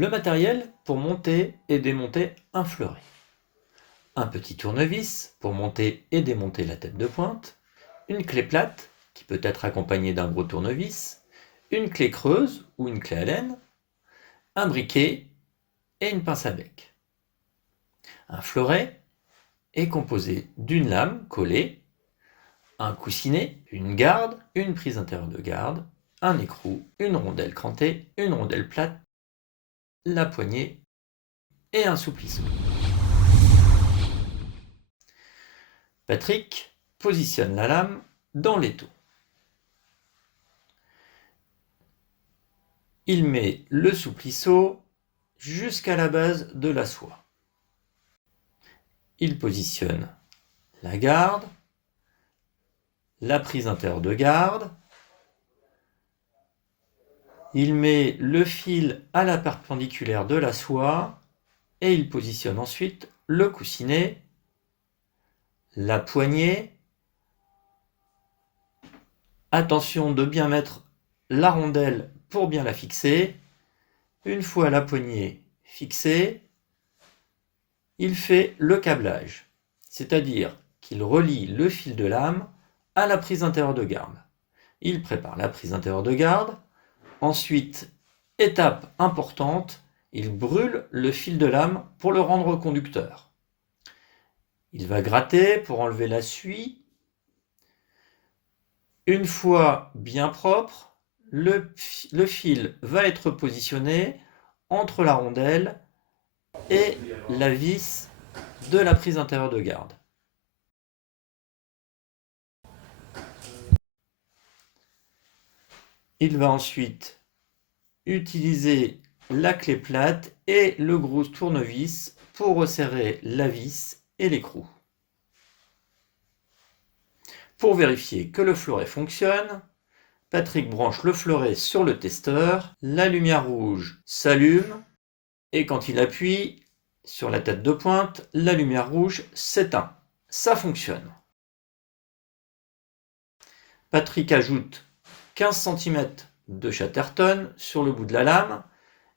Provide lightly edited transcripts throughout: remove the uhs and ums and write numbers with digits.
Le matériel pour monter et démonter un fleuret. Un petit tournevis pour monter et démonter la tête de pointe, une clé plate qui peut être accompagnée d'un gros tournevis, une clé creuse ou une clé Allen, un briquet et une pince à bec. Un fleuret est composé d'une lame collée, un coussinet, une garde, une prise intérieure de garde, un écrou, une rondelle crantée, une rondelle plate, la poignée et un souplisseau. Patrick positionne la lame dans l'étau. Il met le souplisseau jusqu'à la base de la soie. Il positionne la garde, la prise intérieure de garde. Il met le fil à la perpendiculaire de la soie et il positionne ensuite le coussinet, la poignée. Attention de bien mettre la rondelle pour bien la fixer. Une fois la poignée fixée, il fait le câblage, c'est-à-dire qu'il relie le fil de lame à la prise intérieure de garde. Il prépare la prise intérieure de garde. Ensuite, étape importante, il brûle le fil de lame pour le rendre conducteur. Il va gratter pour enlever la suie. Une fois bien propre, le fil va être positionné entre la rondelle et la vis de la prise intérieure de garde. Il va ensuite utiliser la clé plate et le gros tournevis pour resserrer la vis et l'écrou. Pour vérifier que le fleuret fonctionne, Patrick branche le fleuret sur le testeur, la lumière rouge s'allume et quand il appuie sur la tête de pointe, la lumière rouge s'éteint. Ça fonctionne. Patrick ajoute 15 cm de Chatterton sur le bout de la lame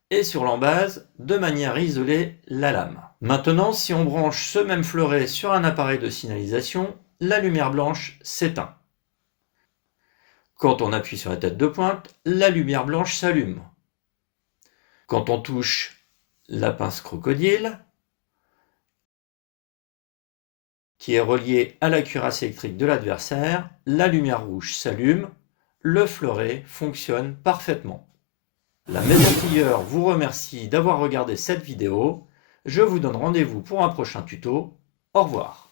et sur l'embase de manière à isoler la lame. Maintenant, si on branche ce même fleuret sur un appareil de signalisation, la lumière blanche s'éteint. Quand on appuie sur la tête de pointe, la lumière blanche s'allume. Quand on touche la pince crocodile, qui est reliée à la cuirasse électrique de l'adversaire, la lumière rouge s'allume, le fleuret fonctionne parfaitement. La Maison Plieur vous remercie d'avoir regardé cette vidéo. Je vous donne rendez-vous pour un prochain tuto. Au revoir.